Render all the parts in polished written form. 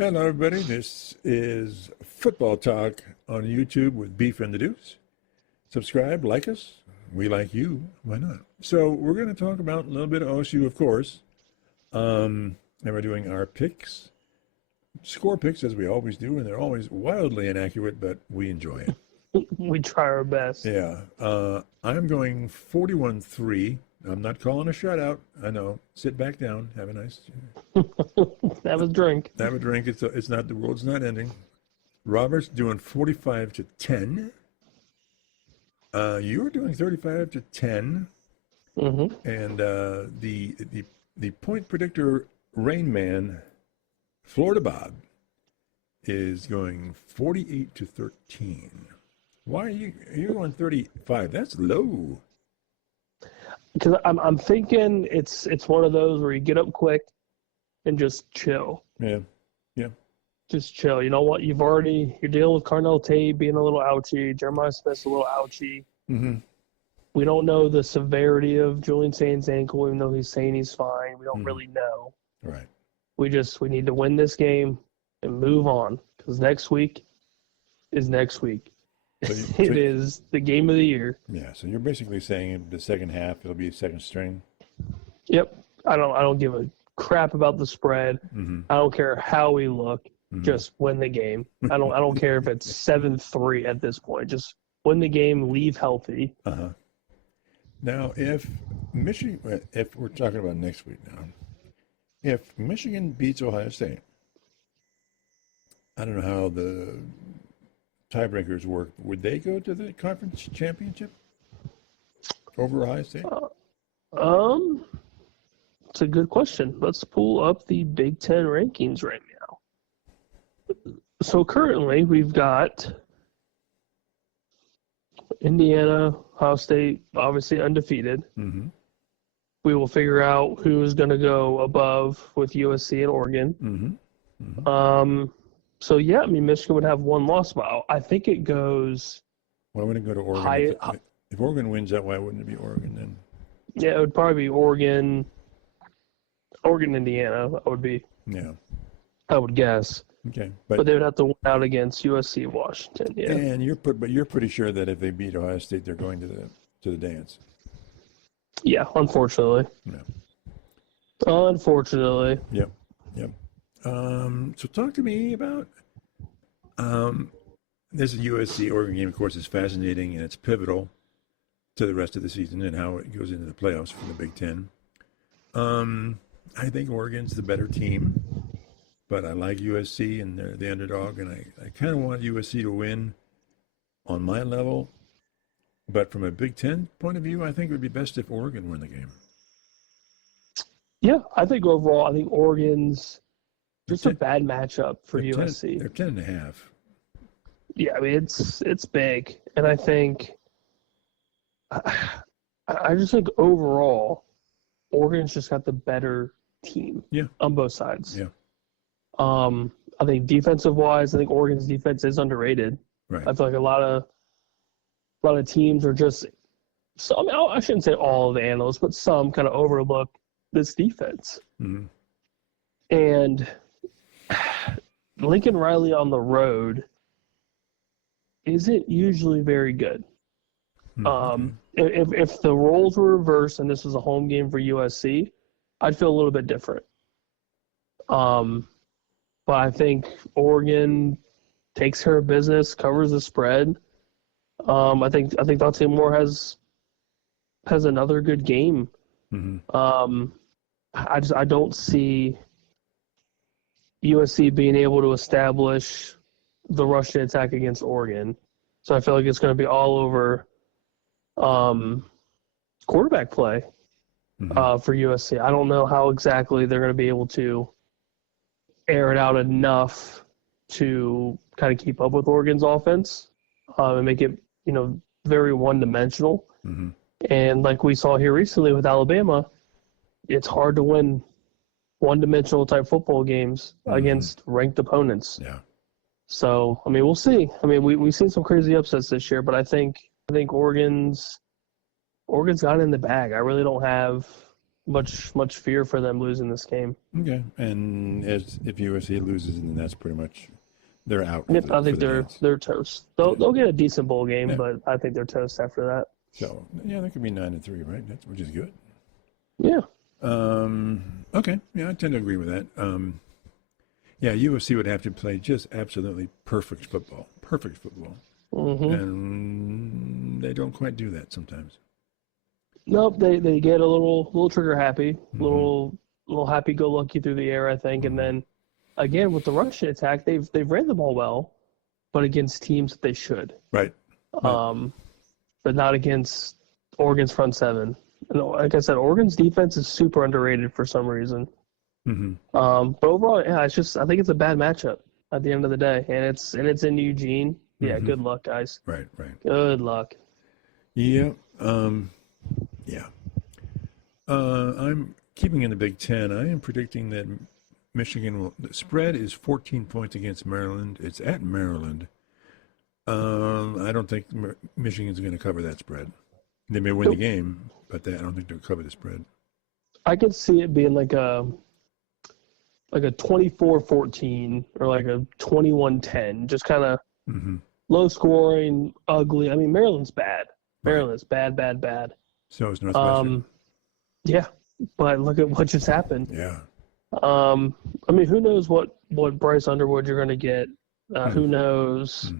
Hello, everybody. This is Football Talk on YouTube with Beef and the Deuce. Subscribe, like us. We like you. Why not? So we're going to talk about a little bit of OSU, of course. And we're doing our picks, score picks, as we always do, and they're always wildly inaccurate, but we enjoy it. We try our best. Yeah. I'm going 41-3. I'm not calling a shutout. I know. Sit back down. Have a nice... Have a drink. Have a drink. It's not, the world's not ending. Robert's doing 45-10. You're doing 35-10. Mm-hmm. And the point predictor Rain Man, Florida Bob, is going 48-13. Why are you're going 35? That's low. Because I'm thinking it's one of those where you get up quick and just chill. Yeah. Just chill. You know what? You're dealing with Carnell Tate being a little ouchy. Jeremiah Smith's a little ouchy. Mm-hmm. We don't know the severity of Julian Saint's ankle, even though he's saying he's fine. We don't really know. Right. We need to win this game and move on, because next week is next week. It is the game of the year. Yeah, so you're basically saying the second half it'll be second string. Yep. I don't give a crap about the spread. Mm-hmm. I don't care how we look. Mm-hmm. Just win the game. I don't care if it's 7-3 at this point. Just win the game, leave healthy. Uh-huh. Now, if we're talking about next week now, if Michigan beats Ohio State, I don't know how the tiebreakers work. Would they go to the conference championship over Ohio State? It's a good question. Let's pull up the Big Ten rankings right now. So currently we've got Indiana, Ohio State, obviously undefeated. Mm-hmm. We will figure out who's going to go above with USC and Oregon. Mm-hmm. Mm-hmm. So, yeah, I mean, Michigan would have one loss, but I think it goes... Why wouldn't it go to Oregon? If Oregon wins that, why wouldn't it be Oregon then? Yeah, it would probably be Oregon, Indiana, that would be. Yeah. I would guess. Okay. But they would have to win out against USC, Washington, yeah. And you're pretty sure that if they beat Ohio State, they're going to the dance. Yeah, unfortunately. Yeah. Unfortunately. Yep. So talk to me about this USC Oregon game. Of course, is fascinating and it's pivotal to the rest of the season and how it goes into the playoffs for the Big Ten. I think Oregon's the better team, but I like USC and they're the underdog, and I kind of want USC to win on my level. But from a Big Ten point of view, I think it would be best if Oregon win the game. Yeah, I think overall, Oregon's just a bad matchup for USC. They're 10.5. Yeah, I mean, it's big. And I think I just think overall, Oregon's just got the better team on both sides. Yeah. I think defensive-wise, I think Oregon's defense is underrated. Right. I feel like a lot of teams are just – so I shouldn't say all of the analysts, but some kind of overlook this defense. Mm-hmm. And Lincoln Riley on the road isn't usually very good. Mm-hmm. If the roles were reversed and this was a home game for USC, I'd feel a little bit different. But I think Oregon takes care of business, covers the spread. I think Dante Moore has another good game. Mm-hmm. I don't see USC being able to establish the rushing attack against Oregon. So I feel like it's going to be all over quarterback play for USC. I don't know how exactly they're going to be able to air it out enough to kind of keep up with Oregon's offense and make it, very one-dimensional. Mm-hmm. And like we saw here recently with Alabama, it's hard to win one-dimensional type football games against ranked opponents. Yeah. So, I mean, we'll see. I mean, we've seen some crazy upsets this year, but I think Oregon's got it in the bag. I really don't have much fear for them losing this game. Okay, and if USC loses, then that's pretty much they're out. Yep, I think they're toast. They'll get a decent bowl game, but I think they're toast after that. So yeah, that could be 9-3, right? Which is good. Yeah. Okay. Yeah, I tend to agree with that. Yeah, USC would have to play just absolutely perfect football. Mm-hmm. And they don't quite do that sometimes. Nope, they get a little trigger happy, little happy-go-lucky through the air, I think, and then again with the rushing attack, they've ran the ball well, but against teams that they should. Right. But not against Oregon's front seven. And like I said, Oregon's defense is super underrated for some reason. Mm-hmm. But overall, yeah, I think it's a bad matchup at the end of the day, and it's in Eugene. Yeah, good luck, guys. Right. Good luck. Yeah. Yeah. I'm keeping in the Big Ten. I am predicting that Michigan the spread is 14 points against Maryland. It's at Maryland. I don't think Michigan's going to cover that spread. They may win the game, but I don't think they'll cover the spread. I could see it being like a 24-14 or like a 21-10, just kind of low scoring, ugly. I mean, Maryland's bad. Maryland's bad. So is Northwestern. Yeah, but look at what just happened. Yeah. I mean, who knows what Bryce Underwood you're going to get? Who knows?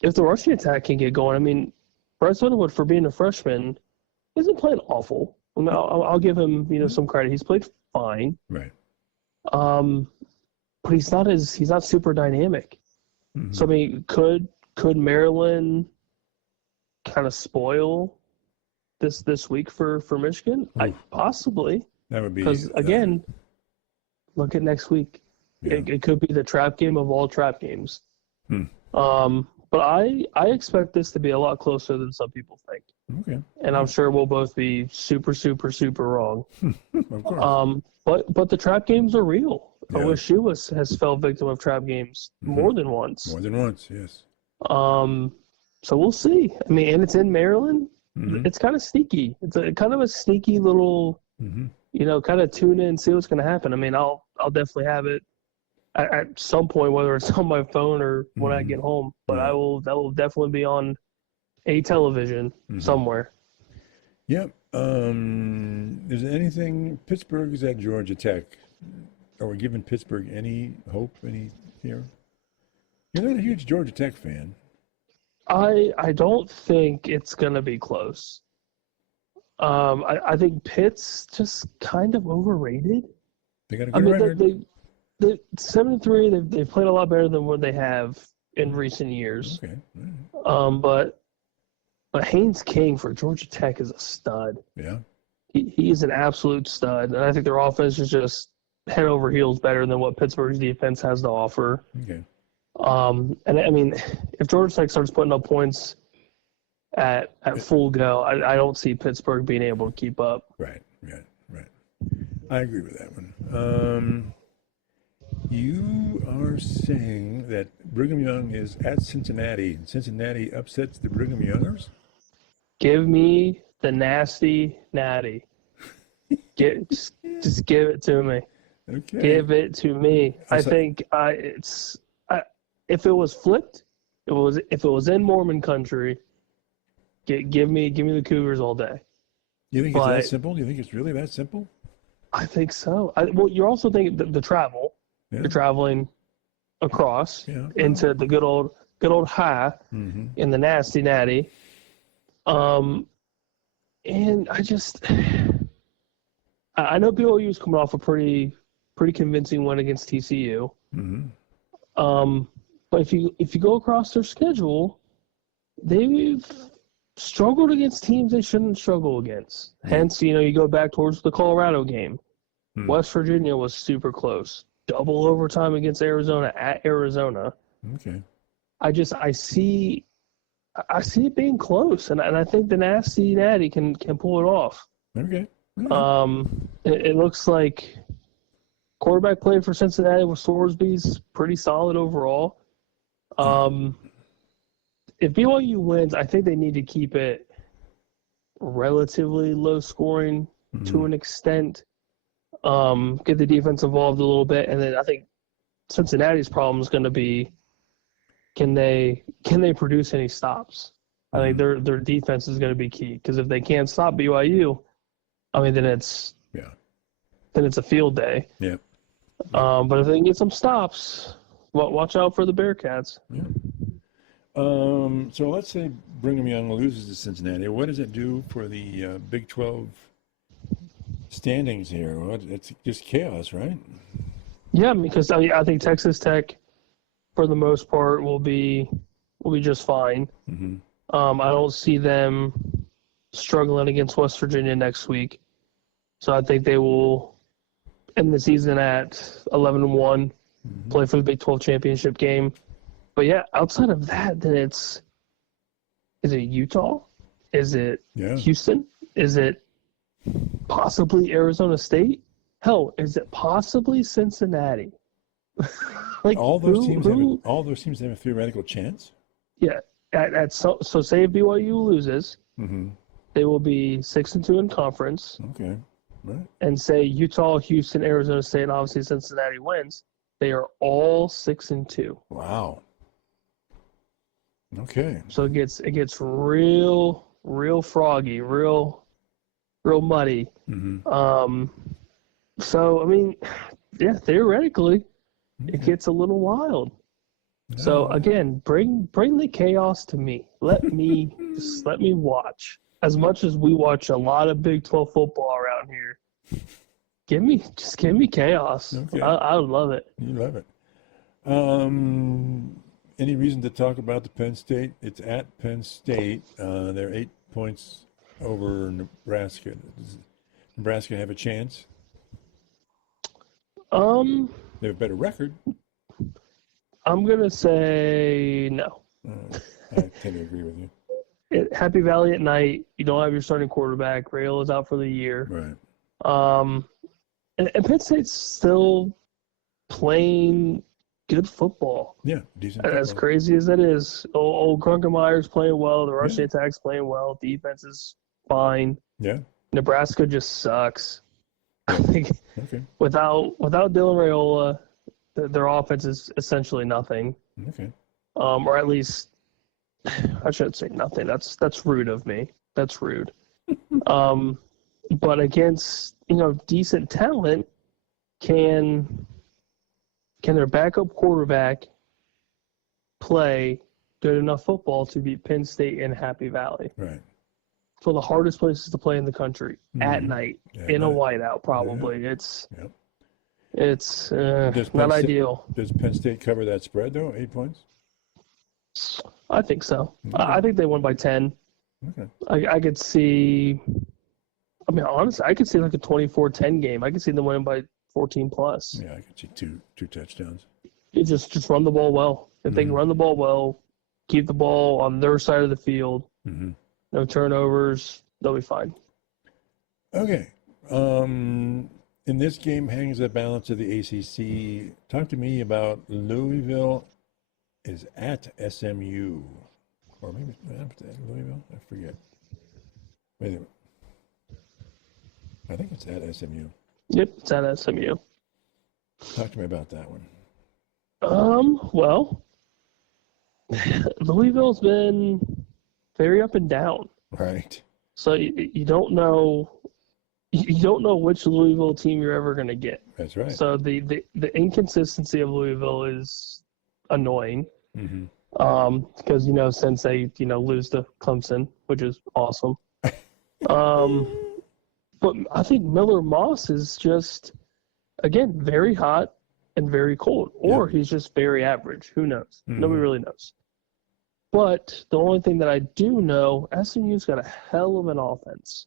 If the rushing attack can get going, I mean, Bryce Underwood, for being a freshman, isn't playing awful. I mean, I'll give him, some credit. He's played fine. Right. But he's not super dynamic. So I mean, could Maryland kind of spoil this week for Michigan? Possibly. That would be because again, look at next week. Yeah. It could be the trap game of all trap games. But I expect this to be a lot closer than some people think. Okay. And I'm sure we'll both be super, super, super wrong. Of course. But the trap games are real. Yeah. OSU has fell victim of trap games more than once. More than once, yes. So we'll see. I mean, and it's in Maryland. It's kind of sneaky. It's kind of a sneaky little, kind of tune in and see what's going to happen. I mean, I'll definitely have it at some point, whether it's on my phone or when I get home. But that will definitely be on a television somewhere. Yep. Is there anything? Pittsburgh is at Georgia Tech. Are we giving Pittsburgh any hope? Any here? You're not a huge Georgia Tech fan. I don't think it's gonna be close. I think Pitt's just kind of overrated. They got a good record. They 7-3. They've played a lot better than what they have in recent years. Okay. But Haynes King for Georgia Tech is a stud. Yeah. He is an absolute stud, and I think their offense is just head over heels better than what Pittsburgh's defense has to offer. Okay. And I mean, if Georgia Tech starts putting up points at full go, I don't see Pittsburgh being able to keep up. Right. I agree with that one. You are saying that Brigham Young is at Cincinnati, and Cincinnati upsets the Brigham Youngers? Give me the nasty natty. Just give it to me. Okay. Give it to me. I think if it was flipped, if it was in Mormon country, give me the Cougars all day. You think it's that simple? Do you think it's really that simple? I think so. Well, you're also thinking the travel. Yeah. You're traveling across into the good old high in the nasty natty. And I know BYU is coming off a pretty convincing win against TCU. But if you go across their schedule, they've struggled against teams they shouldn't struggle against. Hence, you go back towards the Colorado game. West Virginia was super close. Double overtime against Arizona at Arizona. Okay. I see it being close, and I think the nasty natty can pull it off. Okay. It looks like quarterback play for Cincinnati with Sorsby's pretty solid overall. If BYU wins, I think they need to keep it relatively low scoring to an extent. Get the defense involved a little bit, and then I think Cincinnati's problem is going to be can they produce any stops? I think their defense is going to be key because if they can't stop BYU, I mean then it's a field day. Yeah. But if they can get some stops, watch out for the Bearcats. Yeah. So let's say Brigham Young loses to Cincinnati. What does it do for the Big 12 standings here? Well, it's just chaos, right? Yeah, because I think Texas Tech, for the most part, will be just fine. Mm-hmm. I don't see them struggling against West Virginia next week, so I think they will end the season at 11-1, play for the Big 12 championship game. But yeah, outside of that, then is it Utah? Is it Houston? Is it possibly Arizona State? Hell, is it possibly Cincinnati? all those teams have a theoretical chance. Yeah, so say if BYU loses, they will be 6-2 in conference. Okay, right. And say Utah, Houston, Arizona State, and obviously Cincinnati wins, they are all 6-2. Wow. Okay. So it gets real froggy, real muddy. So I mean, yeah, theoretically, it gets a little wild. So again, bring the chaos to me. Let me watch. As much as we watch a lot of Big 12 football around here, give me chaos. Okay. I would love it. You love it. Any reason to talk about the Penn State? It's at Penn State. They're 8 points over Nebraska. Does Nebraska have a chance? They have a better record. I'm gonna say no. I tend to agree with you. Happy Valley at night. You don't have your starting quarterback. Rail is out for the year. Right. And Penn State's still playing good football. Yeah, decent. As crazy as that is, old Grunkenmeyer's playing well. The rushing attack's playing well. Defense is fine. Yeah. Nebraska just sucks. I think without Dylan Raiola, their offense is essentially nothing. Okay. Or at least I shouldn't say nothing. That's rude of me. That's rude. But against decent talent, can their backup quarterback play good enough football to beat Penn State and Happy Valley? Right. It's one of the hardest places to play in the country at night in a whiteout. Probably it's not ideal. Does Penn State cover that spread though? 8 points. I think so. Okay. I think they won by 10. Okay. I could see. I mean, honestly, I could see like a 24-10 game. I could see them winning by 14 plus. Yeah, I could see two touchdowns. You just run the ball well. If they can run the ball well, keep the ball on their side of the field, no turnovers, they'll be fine. Okay. In this game hangs the balance of the ACC. Talk to me about Louisville is at SMU. Or maybe it's at Louisville? I forget. Wait a minute. I think it's at SMU. Yep, it's at SMU. Talk to me about that one. Well, Louisville's been very up and down. Right. So you don't know which Louisville team you're ever going to get. That's right. So the inconsistency of Louisville is annoying. Because since they lose to Clemson, which is awesome. But I think Miller Moss is just, again, very hot and very cold. Or he's just very average. Who knows? Nobody really knows. But the only thing that I do know, SMU's got a hell of an offense.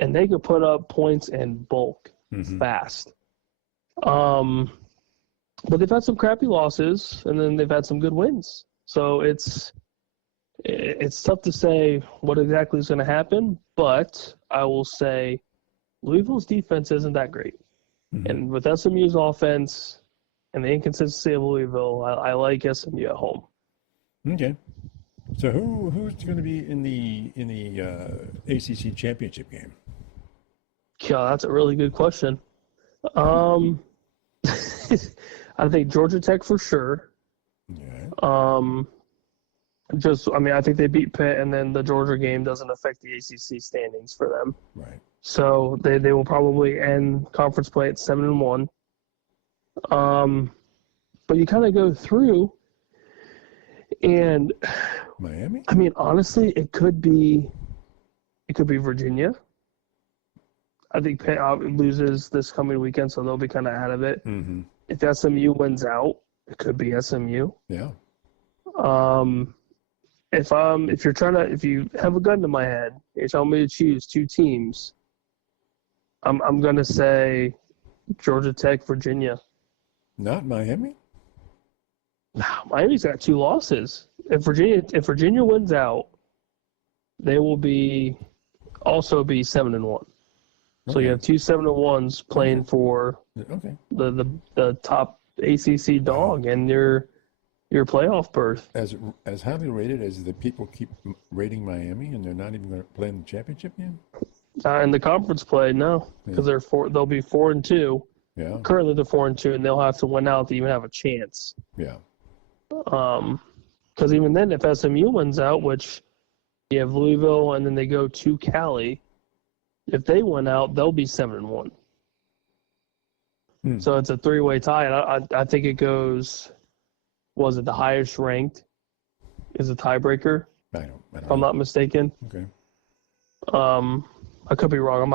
And they could put up points in bulk fast. But they've had some crappy losses, and then they've had some good wins. So it's tough to say what exactly is going to happen, but I will say Louisville's defense isn't that great. And with SMU's offense and the inconsistency of Louisville, I like SMU at home. Okay. So who's going to be in the ACC championship game? Yeah, that's a really good question. I think Georgia Tech for sure. Yeah. I think they beat Pitt, and then the Georgia game doesn't affect the ACC standings for them. Right. So they will probably end conference play at 7-1. But you kind of go through, and Miami? I mean, honestly, it could be Virginia. I think Pitt loses this coming weekend, so they'll be kind of out of it. Mm-hmm. If SMU wins out, it could be SMU. Yeah. If you have a gun to my head, you're telling me to choose two teams, I'm gonna say Georgia Tech, Virginia. Not Miami? No, Miami's got 2 losses. If Virginia wins out, they will also be 7-1. So you have 2 7-1s playing for the top ACC dog and your playoff berth. As highly rated as the people keep rating Miami, and they're not even going to play in the championship game. In the conference play, no, because they'll be 4-2. Yeah. Currently they're 4-2, and they'll have to win out to even have a chance. Yeah. Because even then, if SMU wins out, which you have Louisville, and then they go to Cali, if they win out, they'll be 7-1. So it's a 3-way tie, and I think it goes. Was it the highest ranked? Is a tiebreaker? I don't if I'm not mistaken. Okay. I could be wrong.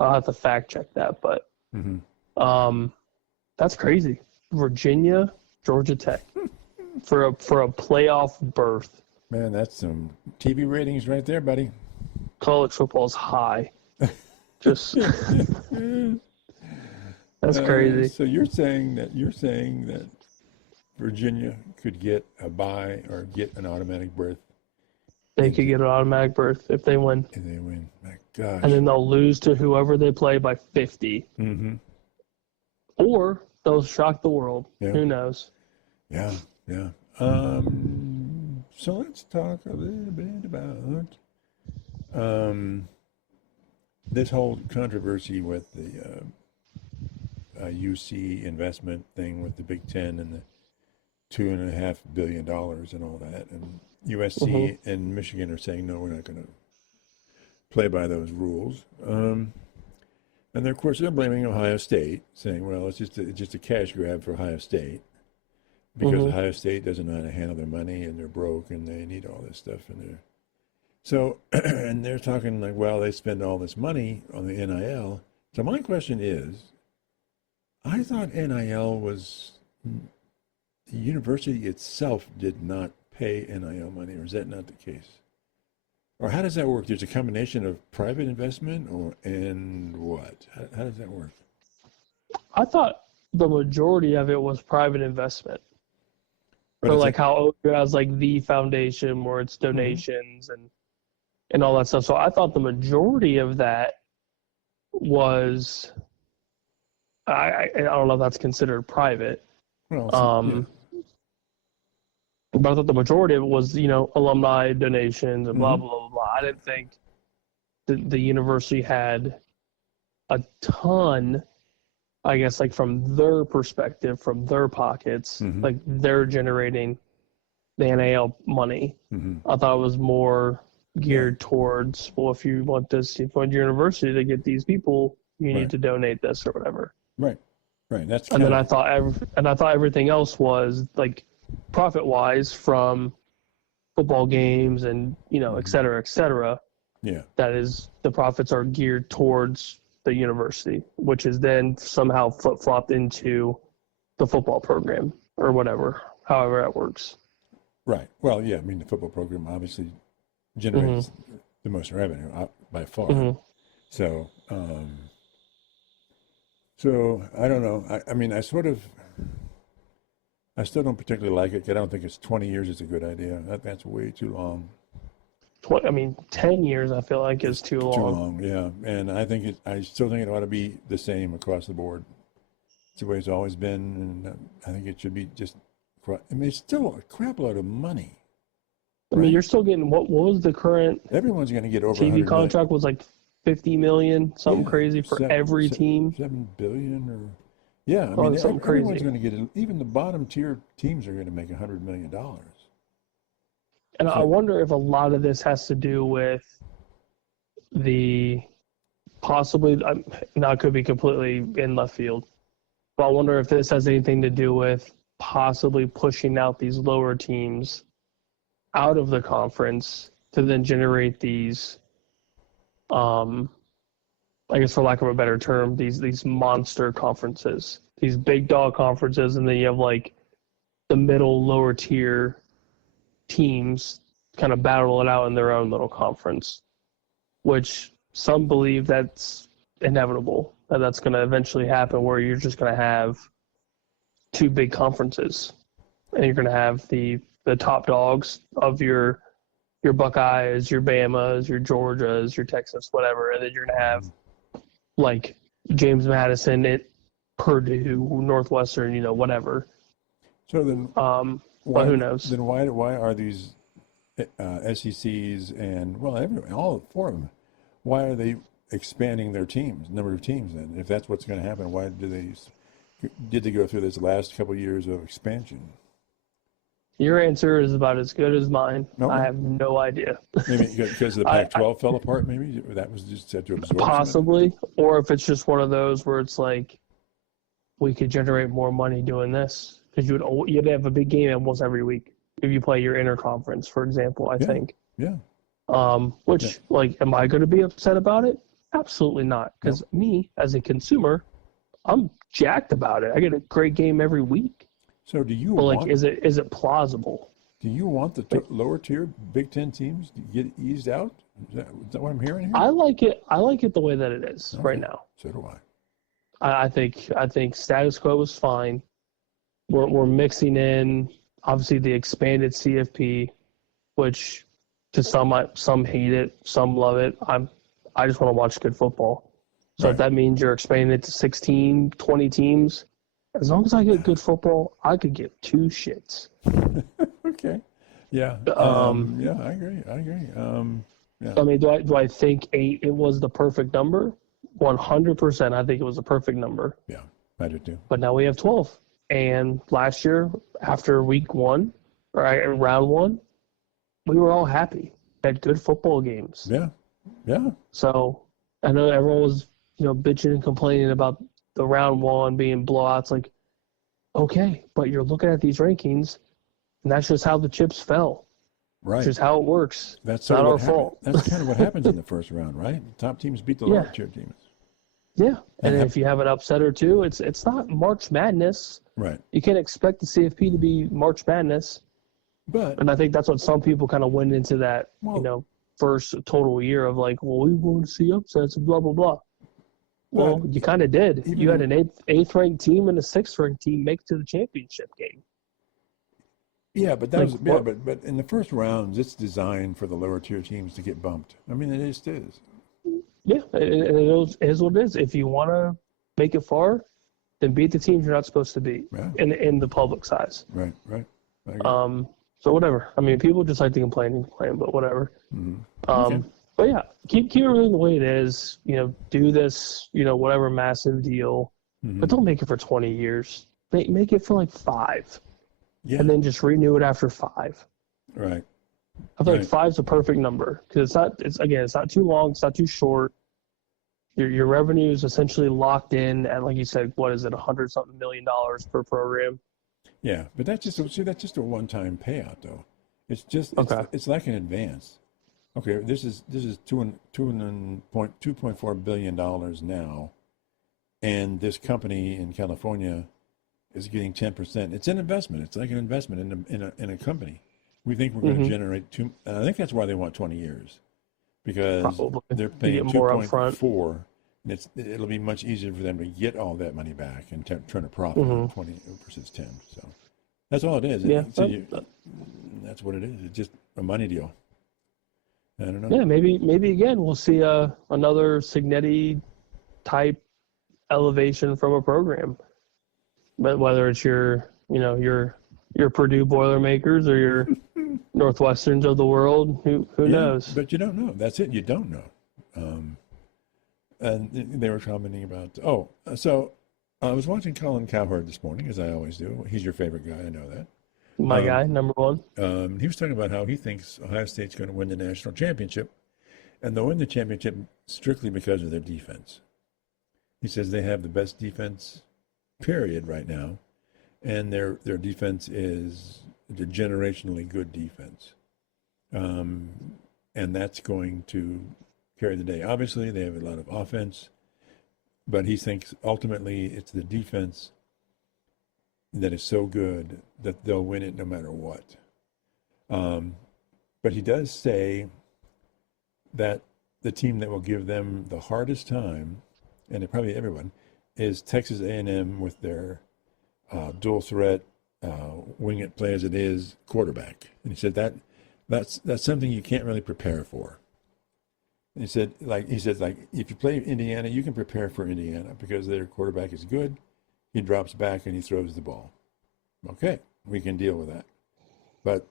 I'll have to fact check that, but that's crazy. Virginia, Georgia Tech for a playoff berth. Man, that's some TV ratings right there, buddy. College football's high. Just that's crazy. So you're saying that Virginia could get a bye or get an automatic berth. They could get an automatic berth if they win. If they win, my gosh. And then they'll lose to whoever they play by 50. Mm-hmm. Or they'll shock the world. Yeah. Who knows? Yeah, yeah. So let's talk a little bit about this whole controversy with the UC investment thing with the Big Ten and the $2.5 billion and all that, and USC and Michigan are saying no, we're not going to play by those rules. And of course they're blaming Ohio State, saying, well, it's just a cash grab for Ohio State because Ohio State doesn't know how to handle their money and they're broke and they need all this stuff in there. So, and they're talking like, well, they spend all this money on the NIL. So my question is, I thought NIL was, the university itself did not pay NIL money, or is that not the case? Or how does that work? There's a combination of private investment and what? How does that work? I thought the majority of it was private investment. But or like how OU has like the foundation where it's donations and all that stuff. So I thought the majority of that was I don't know if that's considered private. Well, but I thought the majority of it was, alumni donations and blah, blah, blah, blah. I didn't think the university had a ton, I guess, like from their perspective, from their pockets, like they're generating the NIL money. I thought it was more geared towards, well, if you want your university to get these people, you need to donate this or whatever. Right. That's and then I thought everything else was like profit wise from football games and et cetera, et cetera. Yeah. That is, the profits are geared towards the university, which is then somehow flip-flopped into the football program or whatever, however that works. Right. Well, yeah, I mean, the football program obviously generates the most revenue by far. So, so I don't know. I mean, I still don't particularly like it. I don't think it's 20 years is a good idea. That's way too long. 10 years I feel like is too long. Too long, yeah. And I still think it ought to be the same across the board. It's the way it's always been, and I think it should be just. I mean, it's still a crap load of money. I mean, you're still getting what was the current Everyone's going to get over TV 100 contract million. was like 50 million, something crazy for every team. 7 billion or yeah, I Oh, mean something everyone's crazy. going to get it. Even the bottom tier teams are going to make $100 million. And I So, wonder if a lot of this has to do with the possibly, now it could be completely in left field, but I wonder if this has anything to do with possibly pushing out these lower teams out of the conference to then generate these, I guess for lack of a better term, these monster conferences, these big dog conferences, and then you have like the middle lower tier teams kind of battle it out in their own little conference, which some believe that's inevitable, that's going to eventually happen, where you're just going to have two big conferences, and you're going to have the top dogs of your Buckeyes, your Bamas, your Georgias, your Texas, whatever, and then you're going to have like James Madison at Purdue, Northwestern, whatever. so then, But who knows? Then why are these SECs and all four of them? Why are they expanding their teams, number of teams? Then, if that's what's going to happen, why did they go through this last couple of years of expansion? Your answer is about as good as mine. No. I have no idea. Maybe because the Pac-12 fell apart. Maybe that was just had to absorb. Possibly, or if it's just one of those where it's like we could generate more money doing this, because you'd have a big game almost every week if you play your interconference, for example. I think. Yeah. Which am I going to be upset about it? Absolutely not, because me as a consumer, I'm jacked about it. I get a great game every week. So do you? But is it plausible? Do you want the lower tier Big Ten teams to get eased out? Is that what I'm hearing here? I like it. I like it the way that it is right now. So do I. I think status quo is fine. We're mixing in obviously the expanded CFP, which to some hate it, some love it. I just want to watch good football. So if that means you're expanding it to 16, 20 teams, as long as I get good football, I could give two shits. Okay. Yeah. Yeah, I agree. Yeah. I mean, do I think 8 it was the perfect number? 100%. I think it was the perfect number. Yeah, I do too. But now we have 12. And last year, after week 1, or round 1, we were all happy. Had good football games. Yeah. Yeah. So I know everyone was, bitching and complaining about the round 1 being blowouts. Like, okay, but you're looking at these rankings, and that's just how the chips fell. Right. That's just how it works. That's not our fault. That's kind of what happens in the first round, right? Top teams beat the lower tier teams. Yeah, and if you have an upset or two, it's not March Madness. Right. You can't expect the CFP to be March Madness. And I think that's what some people kind of went into that, first total year of like, well, we want to see upsets and blah, blah, blah. Well, you kind of did. You had an eighth ranked team and a 6th ranked team make it to the championship game. Yeah, but but in the first rounds, it's designed for the lower tier teams to get bumped. I mean, it just is. Yeah, it is what it is. If you want to make it far, then beat the teams you're not supposed to beat in the public size. Right. So whatever. I mean, people just like to complain, but whatever. Mm-hmm. Okay. But yeah, keep everything the way it is. Do this, whatever massive deal, but don't make it for 20 years. Make it for like 5, and then just renew it after 5. Right. I feel like 5's a perfect number because it's not too long, it's not too short. Your revenue is essentially locked in at, like you said, what is it, $100-something million per program? Yeah, but that's just a one-time payout though. It's just it's like an advance. Okay, this is $2.4 billion now, and this company in California is getting 10%. It's an investment. It's like an investment in a company. We think we're going to generate and I think that's why they want 20 years, because they're paying 2.4, and it'll be much easier for them to get all that money back and turn a profit on 20 versus 10. So that's all it is. Yeah, that's what it is. It's just a money deal. I don't know. Yeah, maybe again we'll see another Signetti type elevation from a program, but whether it's your Purdue Boilermakers or your Northwesterns of the world. Who knows? But you don't know. That's it. You don't know. And they were commenting about. So I was watching Colin Cowherd this morning, as I always do. He's your favorite guy. I know that. My guy, number one. He was talking about how he thinks Ohio State's going to win the national championship, and they'll win the championship strictly because of their defense. He says they have the best defense, period, right now, and their defense is the generationally good defense, and that's going to carry the day. Obviously, they have a lot of offense, but he thinks ultimately it's the defense that is so good that they'll win it no matter what. But he does say that the team that will give them the hardest time, and probably everyone, is Texas A&M with their dual threat, wing it play as it is quarterback. And he said that's something you can't really prepare for. And he said if you play Indiana, you can prepare for Indiana because their quarterback is good. He drops back and he throws the ball. Okay, we can deal with that. But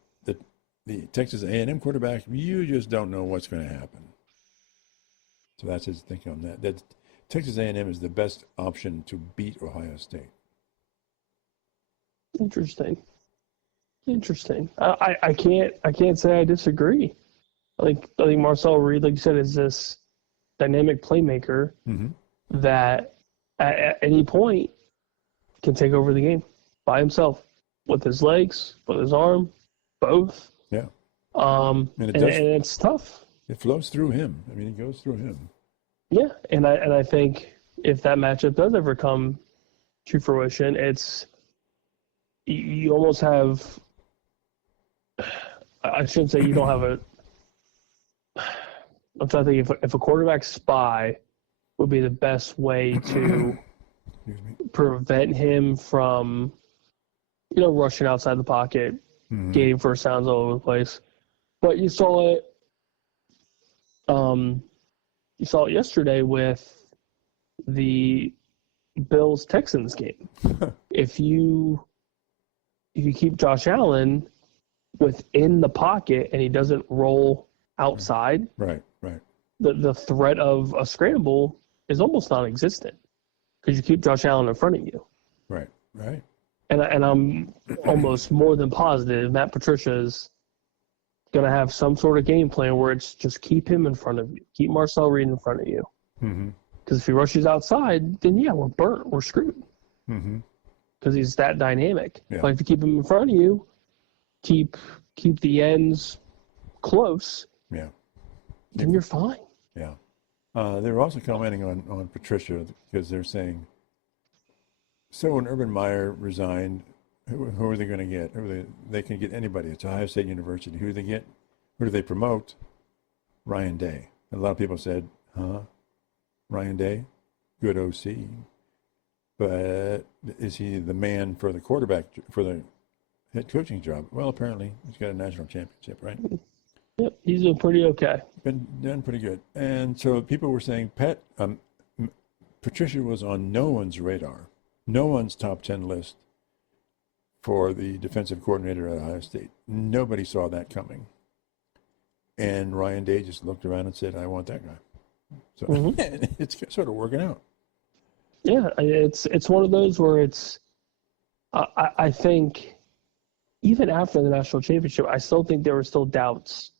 the Texas A&M quarterback, you just don't know what's going to happen. So that's his thinking on that. That Texas A&M is the best option to beat Ohio State. Interesting. I can't say I disagree. I think Marcel Reed, like you said, is this dynamic playmaker that at any point can take over the game by himself with his legs, with his arm, both. Yeah. And it's tough. It flows through him. I mean, it goes through him. Yeah, and I think if that matchup does ever come to fruition, it's you almost have. I shouldn't say you don't have a. I'm trying to think if a quarterback spy would be the best way to prevent him from, rushing outside the pocket, gaining first downs all over the place. But you saw it. You saw it yesterday with the Bills-Texans game. If you keep Josh Allen within the pocket and he doesn't roll outside, right, the threat of a scramble is almost non-existent because you keep Josh Allen in front of you. Right. And I'm almost more than positive Matt Patricia's going to have some sort of game plan where it's just keep him in front of you. Keep Marcel Reed in front of you. Because if he rushes outside, then, we're burnt. We're screwed. Because he's that dynamic. Yeah. But if you keep him in front of you, keep the ends close, then you're fine. Yeah. They were also commenting on Patricia because they're saying, so when Urban Meyer resigned, who are they going to get? They can get anybody. It's Ohio State University. Who do they get? Who do they promote? Ryan Day. And a lot of people said, Ryan Day? Good OC. But is he the man for the quarterback, for the head coaching job? Well, apparently he's got a national championship, right? Yep, he's been pretty okay. Been done pretty good. And so people were saying Patricia was on no one's radar, no one's top 10 list for the defensive coordinator at Ohio State. Nobody saw that coming. And Ryan Day just looked around and said, I want that guy. So it's sort of working out. Yeah, it's one of those where it's I think even after the national championship, I still think there were still doubts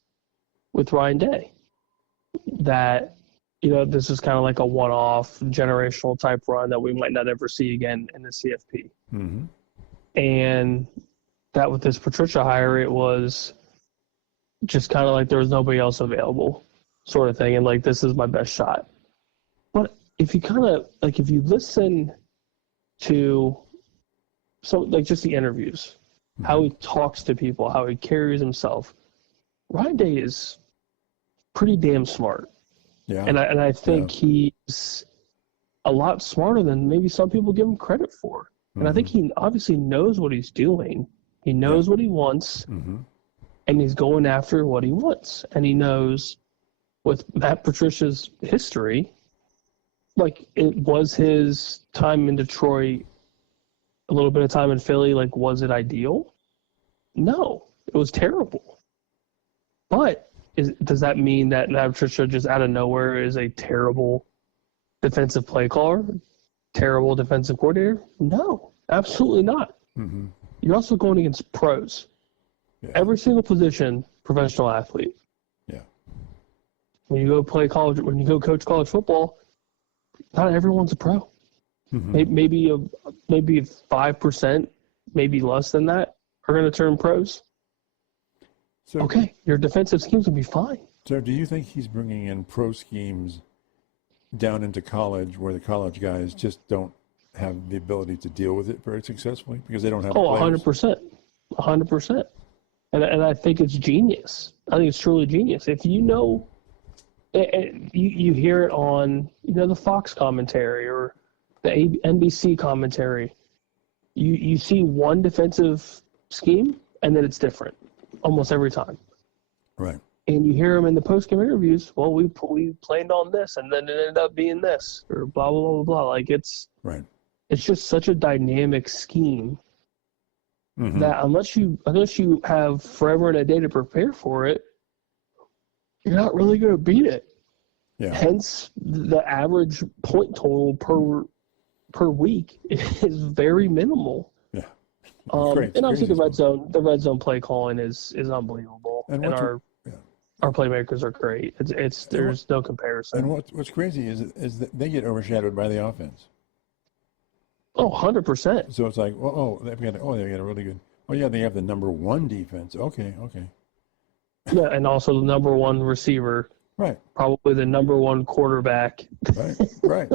with Ryan Day that, this is kind of like a one-off generational type run that we might not ever see again in the CFP. And that with this Patricia hire, it was just kind of like there was nobody else available sort of thing. And like, this is my best shot. But if you kind of if you listen to just the interviews, how he talks to people, how he carries himself, Ryan Day is pretty damn smart. Yeah. And I think he's a lot smarter than maybe some people give him credit for. And I think he obviously knows what he's doing. He knows what he wants, and he's going after what he wants. And he knows with Matt Patricia's history, it was his time in Detroit, a little bit of time in Philly, was it ideal? No, it was terrible. But does that mean that Patricia just out of nowhere is a terrible defensive play caller, terrible defensive coordinator? No, absolutely not. Mm-hmm. You're also going against pros. Yeah. Every single position, professional athlete. Yeah. When you go play college, when you go coach college football, not everyone's a pro. Mm-hmm. Maybe 5%, maybe less than that, are going to turn pros. So, okay, your defensive schemes will be fine. So do you think he's bringing in pro schemes down into college where the college guys just don't have the ability to deal with it very successfully because they don't have the players? 100%. 100%. And I think it's genius. I think it's truly genius. If you know, you hear it on the Fox commentary or the NBC commentary, you see one defensive scheme and then it's different almost every time. Right. And you hear them in the post-game interviews, well, we planned on this and then it ended up being this or blah, blah, blah, blah. Like it's just such a dynamic scheme. Mm-hmm. That unless you have forever and a day to prepare for it, you're not really going to beat it. Yeah. Hence, the average point total per week is very minimal. Yeah. And obviously the red zone play calling is unbelievable, and our playmakers are great. There's no comparison. And what's crazy is that they get overshadowed by the offense. 100%. So it's like, they've got a really good. Oh yeah, they have the number one defense. Okay. Yeah, and also the number one receiver. Right. Probably the number one quarterback. Right.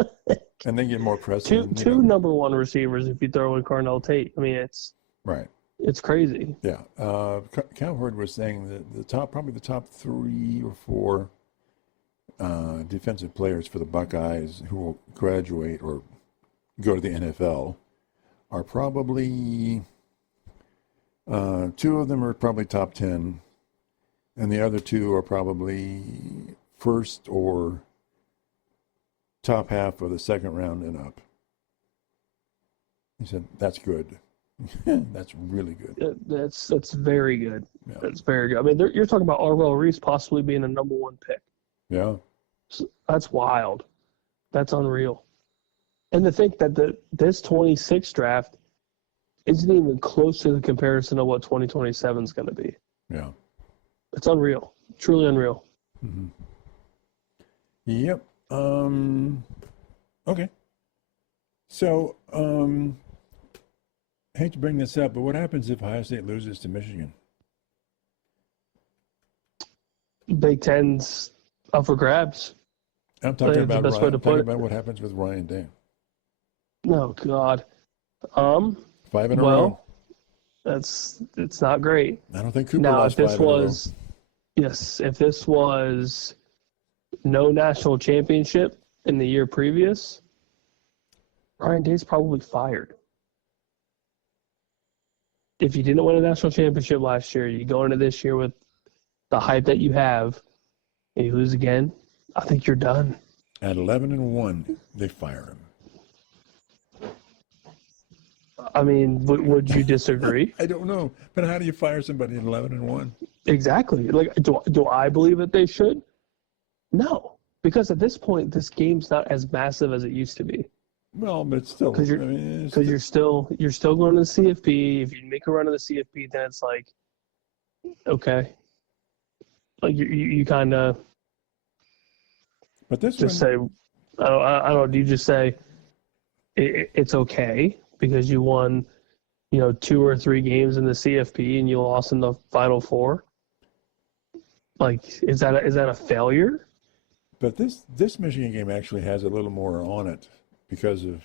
And they get more press. Two number one receivers if you throw in Carnell Tate. I mean, it's crazy. Yeah. Cowherd was saying that probably the top 3 or 4 defensive players for the Buckeyes who will graduate or go to the NFL are probably 2 of them are probably top 10, and the other 2 are probably first or top half of the second round and up. He said, that's good. That's really good. That's very good. Yeah. That's very good. I mean, you're talking about Arvell Reese possibly being a number 1 pick. Yeah. So that's wild. That's unreal. And to think that this 26 draft isn't even close to the comparison of what 2027 is going to be. Yeah. It's unreal. Truly unreal. Mm-hmm. Yep. Okay. So, I hate to bring this up, but what happens if Ohio State loses to Michigan? Big Ten's up for grabs. I'm talking about what happens with Ryan Day. Oh God. 5 in a row. It's not great. I don't think Cooper lost 5 in a row. If this was no national championship in the year previous, Ryan Day's probably fired. If you didn't win a national championship last year, you go into this year with the hype that you have, and you lose again, I think you're done. At 11-1, they fire him. I mean, would you disagree? I don't know, but how do you fire somebody at 11-1? Exactly. Like, do I believe that they should? No, because at this point, this game's not as massive as it used to be. Well, but it's still because you're still going to the CFP. If you make a run of the CFP, then it's like, okay, like you kind of. But this just say, I don't know. Do you just say it's okay because you won, 2 or 3 games in the CFP and you lost in the Final Four? Like, is that a failure? But this Michigan game actually has a little more on it because of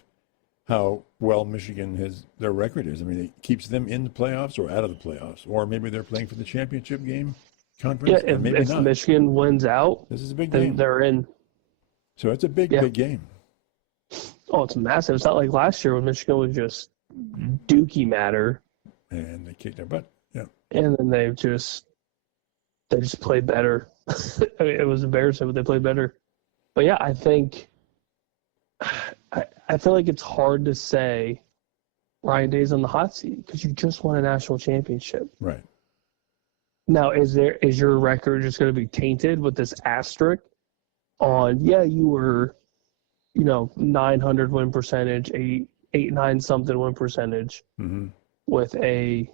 how well Michigan their record is. I mean, it keeps them in the playoffs or out of the playoffs, or maybe they're playing for the championship game conference. Yeah, if Michigan wins out, this is a big game. They're in. So it's a big game. Oh, it's massive. It's not like last year when Michigan was just dookie matter. And they kicked their butt. Yeah. And then they just played better. I mean, it was embarrassing, but they played better. But yeah, I think I feel like it's hard to say Ryan Day's on the hot seat because you just won a national championship. Right. Now, is your record just going to be tainted with this asterisk on? Yeah, you were, 900 win percentage, 889 something win percentage, with a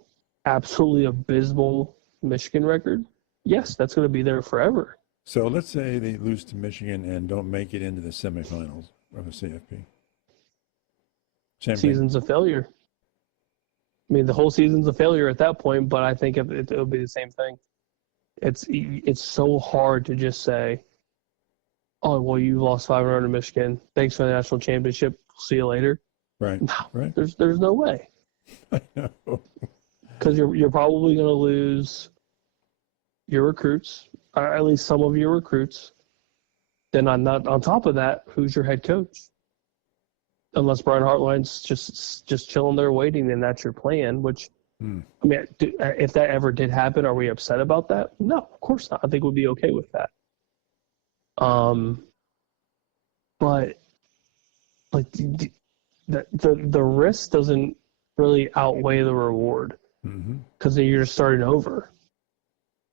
absolutely abysmal Michigan record. Yes, that's going to be there forever. So let's say they lose to Michigan and don't make it into the semifinals of the CFP. Season's a failure. I mean, the whole season's a failure at that point, but I think it'll be the same thing. It's so hard to just say, oh, well, you lost 500 to Michigan. Thanks for the national championship. See you later. Right. No, right. There's no way. I know. Because you're probably going to lose your recruits, or at least some of your recruits. Then on top of that, who's your head coach? Unless Brian Hartline's just chilling there waiting, then that's your plan. Which, I mean, if that ever did happen, are we upset about that? No, of course not. I think we'd be okay with that. But like the risk doesn't really outweigh the reward because then you're just starting over.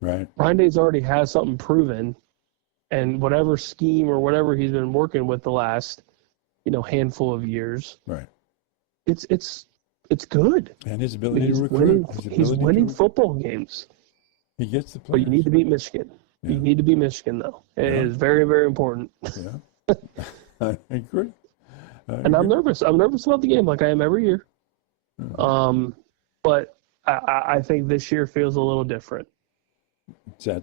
Right. Ryan Day's already has something proven, and whatever scheme or whatever he's been working with the last, handful of years. Right. It's good. And his ability to recruit. He's winning football games. He gets the players. But you need to beat Michigan. Yeah. You need to beat Michigan, though. It is very, very important. Yeah. I agree. And I'm nervous. I'm nervous about the game like I am every year. But I think this year feels a little different.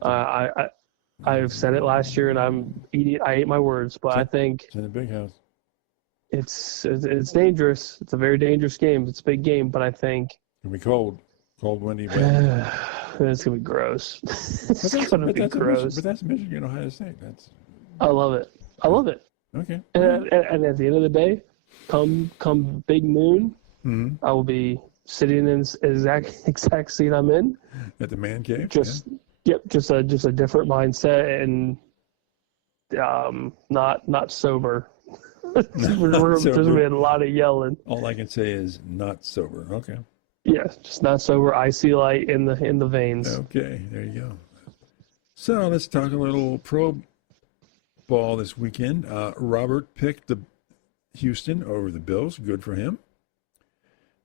I've said it last year, and I ate my words, but I think it's in the big house. It's dangerous. It's a very dangerous game. It's a big game, but I think it'll be cold, windy. It's gonna be gross. It's gonna be gross. But that's Michigan, Ohio State. I love it. Okay. And at the end of the day, come Big Moon, I will be sitting in the exact seat I'm in at the man cave. Just a different mindset and not sober. There's gonna be a lot of yelling. All I can say is not sober. Okay. Yeah, just not sober. Icy light in the veins. Okay, there you go. So let's talk a little pro ball this weekend. Robert picked the Houston over the Bills. Good for him.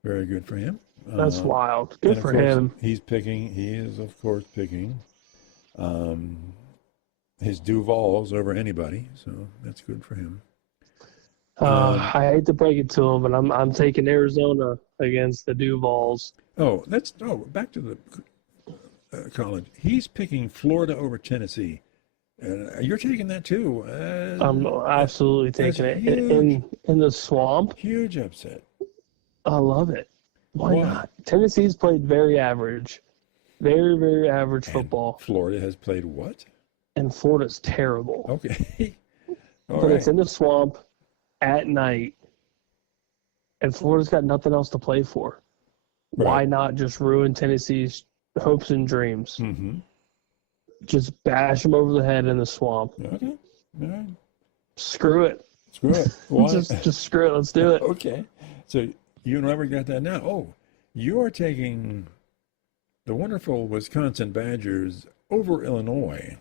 Very good for him. That's wild. Good for him. He is of course picking his Duvals over anybody. So that's good for him. I hate to break it to him, but I'm taking Arizona against the Duvals. Back to the college. He's picking Florida over Tennessee. You're taking that too. I'm absolutely taking it in the swamp. Huge upset. I love it. Why not? Tennessee's played very average, very very average football. Florida has played what? And Florida's terrible. Okay. But it's in the swamp at night, and Florida's got nothing else to play for. Right. Why not just ruin Tennessee's hopes and dreams? Just bash them over the head in the swamp. Okay. All right. Screw it. Why? just screw it. Let's do it. Okay. So you and Robert got that now. Oh, you are taking the wonderful Wisconsin Badgers over Illinois.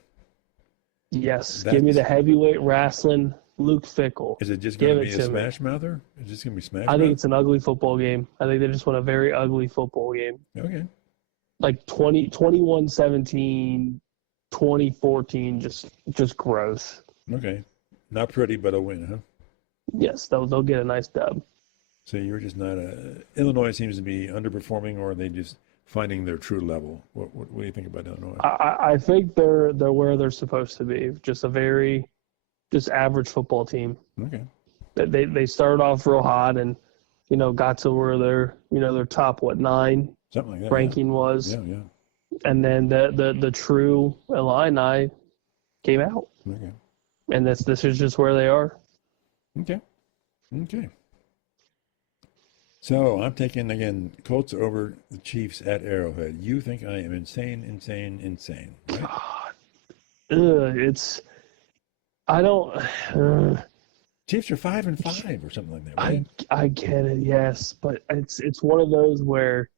Yes. Give me the heavyweight wrestling Luke Fickell. Is it just going to be a smash mouther? Is it just going to be smash? I think it's an ugly football game. I think they just want a very ugly football game. Okay. Like 21-17, 2014, just gross. Okay. Not pretty, but a win, huh? Yes, they'll get a nice dub. So you're just not Illinois seems to be underperforming, or are they just finding their true level? What do you think about Illinois? I think they're where they're supposed to be. Just a very average football team. Okay. They started off real hot and got to where their top 9 something like that ranking was. Yeah. And then the true Illini came out. Okay. And this is just where they are. Okay. So I'm taking, again, Colts over the Chiefs at Arrowhead. You think I am insane, right? God. I don't... Chiefs are 5-5 or something like that, right? I get it, yes. But it's one of those where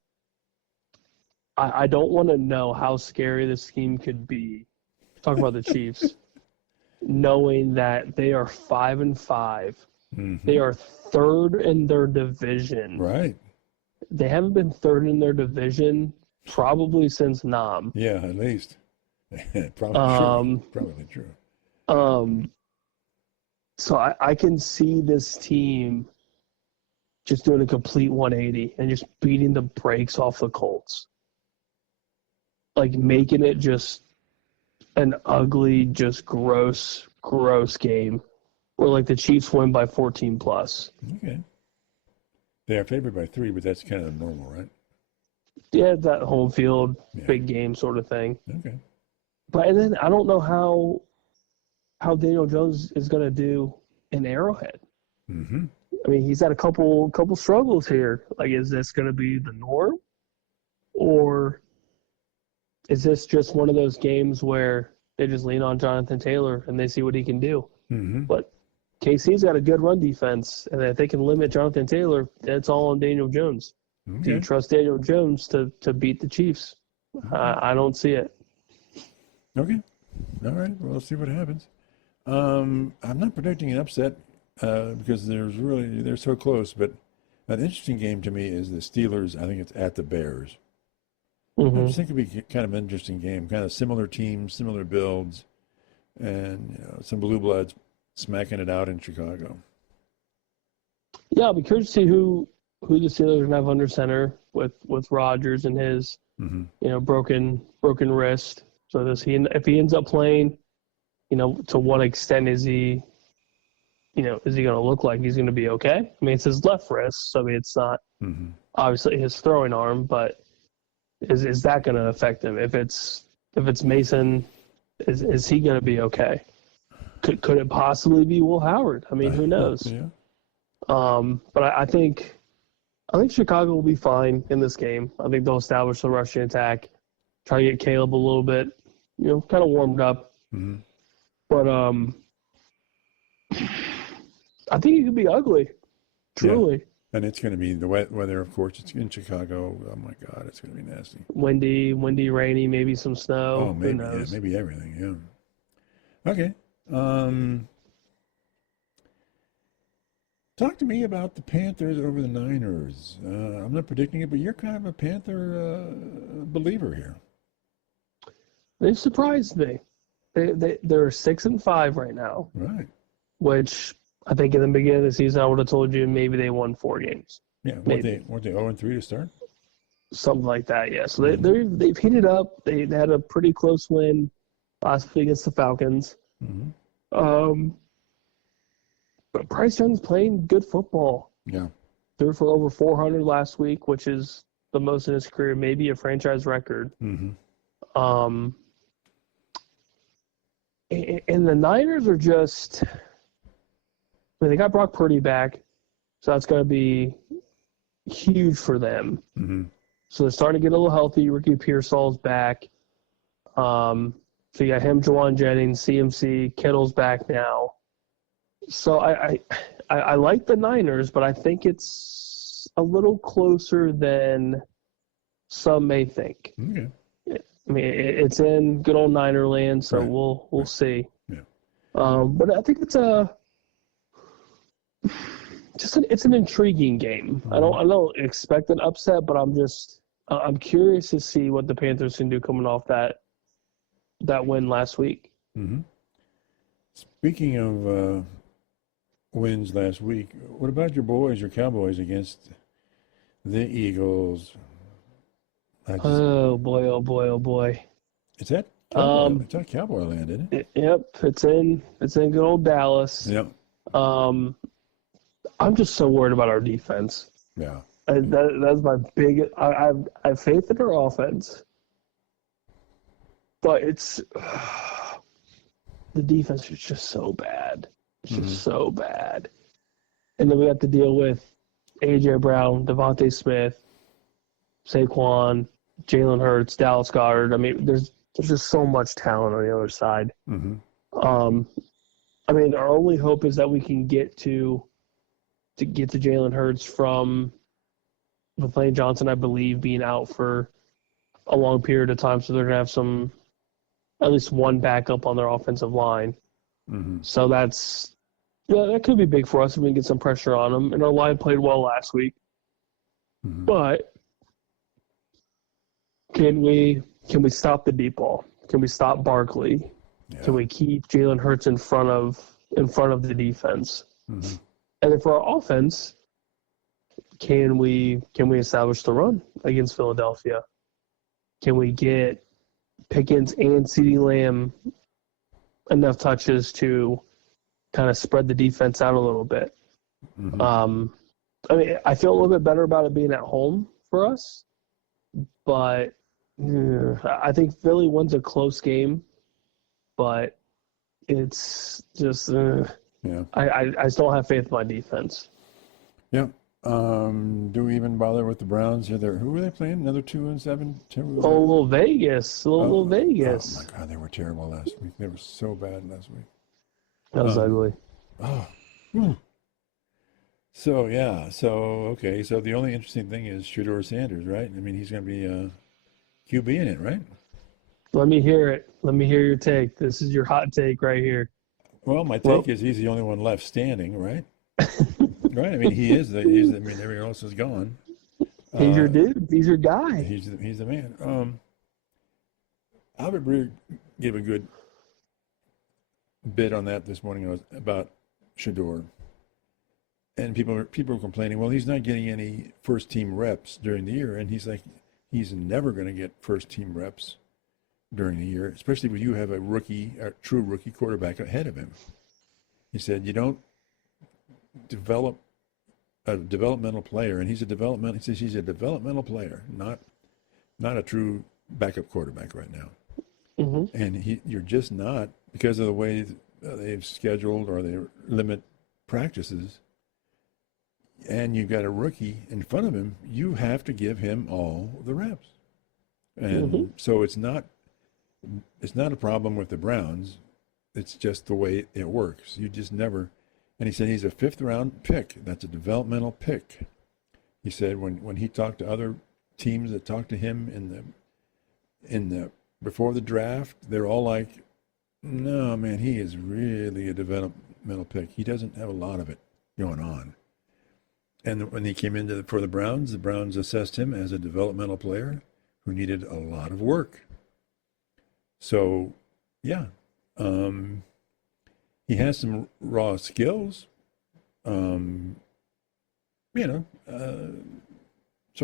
I don't want to know how scary this team could be. Talk about the Chiefs, knowing that they are 5-5. They are third in their division. Right. They haven't been third in their division probably since Nam. Yeah, at least. Probably true. Probably true. So I can see this team just doing a complete 180 and just beating the brakes off the Colts. Like making it just an ugly, just gross game where like the Chiefs win by 14 plus. Okay. They are favored by 3, but that's kind of normal, right? Yeah, that home field, big game sort of thing. Okay. But and then I don't know how Daniel Jones is going to do in Arrowhead. I mean, he's had a couple struggles here. Like, is this going to be the norm, or is this just one of those games where they just lean on Jonathan Taylor and they see what he can do? But KC's got a good run defense, and if they can limit Jonathan Taylor, that's all on Daniel Jones. Okay. Do you trust Daniel Jones to beat the Chiefs? I don't see it. Okay. All right. Well, let's see what happens. I'm not predicting an upset because they're so close. But an interesting game to me is the Steelers. I think it's at the Bears. I just think it'd be kind of an interesting game. Kind of similar teams, similar builds, and some blue bloods smacking it out in Chicago. Yeah, I'll be curious to see who the Steelers are going to have under center with Rodgers and his broken wrist. So if he ends up playing, to what extent is he going to look like he's going to be okay? I mean, it's his left wrist, so I mean, it's not obviously his throwing arm, but is that going to affect him? If it's Mason, is he going to be okay? Could it possibly be Will Howard? I mean, who knows? Yeah. But I think Chicago will be fine in this game. I think they'll establish the rushing attack, try to get Caleb a little bit, kind of warmed up. But I think it could be ugly, truly. Yeah. And it's going to be the wet weather, of course. It's in Chicago. Oh my God, it's going to be nasty. Windy, rainy, maybe some snow. Oh, maybe, who knows? Yeah, maybe everything. Yeah. Okay. Talk to me about the Panthers over the Niners. I'm not predicting it, but you're kind of a Panther believer here. They've surprised me. They're 6-5 right now. Right. Which I think in the beginning of the season I would have told you maybe they won 4 games. Yeah. Weren't they 0-3 to start? Something like that. Yeah. So they've heated up. They had a pretty close win last week against the Falcons. But Bryce Young's playing good football. Yeah. Threw for over 400 last week, which is the most in his career, maybe a franchise record. And the Niners are just, I mean, they got Brock Purdy back, so that's going to be huge for them. So they're starting to get a little healthy. Ricky Pearsall's back. So you got him, Juwan Jennings, CMC, Kittle's back now. So I like the Niners, but I think it's a little closer than some may think. Okay. I mean, it's in good old Niner land, so we'll see. Yeah. But I think it's it's an intriguing game. I don't expect an upset, but I'm curious to see what the Panthers can do coming off that win last week. Speaking of wins last week, what about your Cowboys against the Eagles? Oh boy! Is that Cowboy? It's not Cowboy land, isn't it? Yep, it's in good old Dallas. Yep. I'm just so worried about our defense. Yeah. That's my big. I have faith in our offense, but it's the defense is just so bad. It's just so bad, and then we have to deal with AJ Brown, Devontae Smith, Saquon, Jalen Hurts, Dallas Goedert. I mean, there's just so much talent on the other side. I mean, our only hope is that we can get to Jalen Hurts from LaFleur Johnson, I believe, being out for a long period of time, so they're going to have at least one backup on their offensive line. Mm-hmm. So that could be big for us if we can get some pressure on them. And our line played well last week. Mm-hmm. But can we stop the deep ball? Can we stop Barkley? Yeah. Can we keep Jalen Hurts in front of the defense? Mm-hmm. And then for our offense, can we establish the run against Philadelphia? Can we get Pickens and CeeDee Lamb enough touches to kind of spread the defense out a little bit? Mm-hmm. I mean, I feel a little bit better about it being at home for us, but I think Philly wins a close game, but it's just Yeah. I still have faith in my defense. Yeah. Do we even bother with the Browns? Who were they playing? Another 2-7? Oh, little Vegas. Little Vegas. Oh, my God. They were terrible last week. They were so bad last week. That was ugly. Oh. So, yeah. So, okay. So, the only interesting thing is Shedeur Sanders, right? I mean, he's going to be QB in it, right? Let me hear it. Let me hear your take. This is your hot take right here. Well, my take is he's the only one left standing, right? Right. I mean, he's everyone else is gone. He's your dude. He's your guy. He's the man. Albert Breer gave a good bit on that this morning about Shedeur. And people were complaining, well, he's not getting any first team reps during the year. And he's like, he's never going to get first team reps during the year, especially when you have a true rookie quarterback ahead of him. He said, you don't develop a developmental player, and he says he's a developmental player, not a true backup quarterback right now. Mm-hmm. And you're just not, because of the way they've scheduled or they limit practices, and you've got a rookie in front of him, you have to give him all the reps. And so it's not a problem with the Browns. It's just the way it works. You just never. And he said he's a 5th round pick. That's a developmental pick. He said when he talked to other teams that talked to him in the before the draft, they're all like, no, man, he is really a developmental pick. He doesn't have a lot of it going on. And when he came into for the Browns assessed him as a developmental player who needed a lot of work. So, yeah, he has some raw skills, so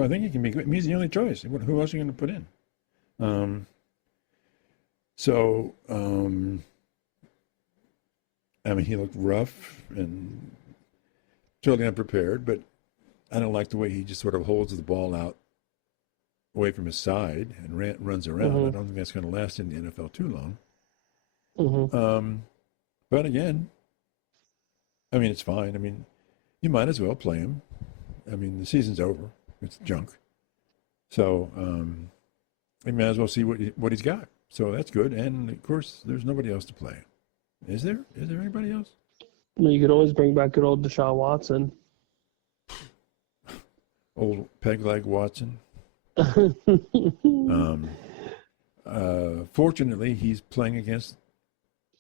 I think he can be good. He's the only choice. Who else are you going to put in? I mean, he looked rough and totally unprepared, but I don't like the way he just sort of holds the ball out away from his side and runs around. I don't think that's going to last in the NFL too long. But again, I mean, it's fine. I mean, you might as well play him. I mean, the season's over. It's junk. So you might as well see what he's got. So that's good. And, of course, there's nobody else to play. Is there? Is there anybody else? You could always bring back good old Deshaun Watson. Old peg leg Watson. Fortunately, he's playing against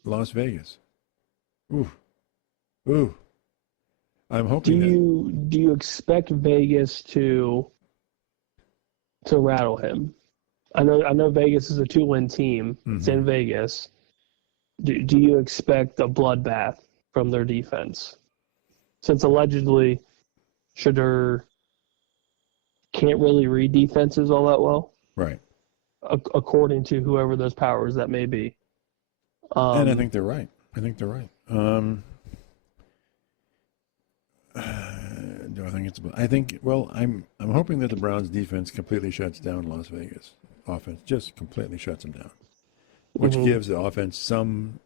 Las Vegas. Ooh. I'm hoping Do you expect Vegas to rattle him? I know Vegas is a 2-win team. It's in Vegas. Do you expect a bloodbath from their defense? Since allegedly Shedeur can't really read defenses all that well. Right. According to whoever those powers that may be. And I think they're right. Do I think it's? I'm hoping that the Browns defense completely shuts down Las Vegas offense. Just completely shuts them down, which gives the offense some